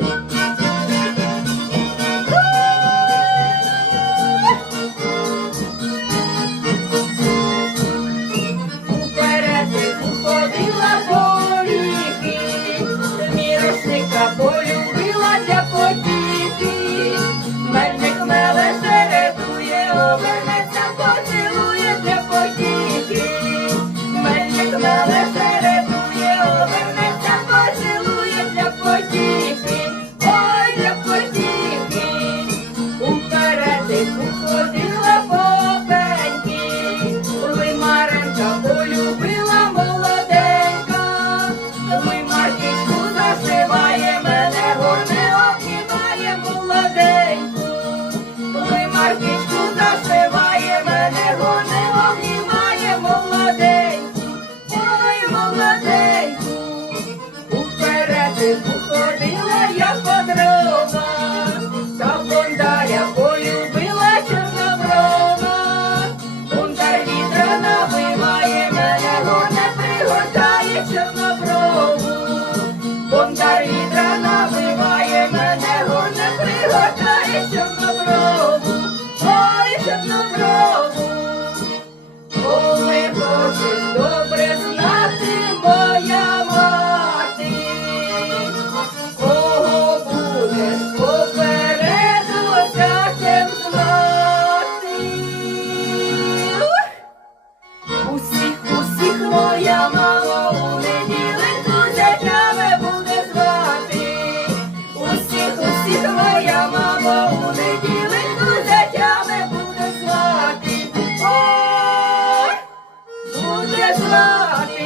Música Oh, love.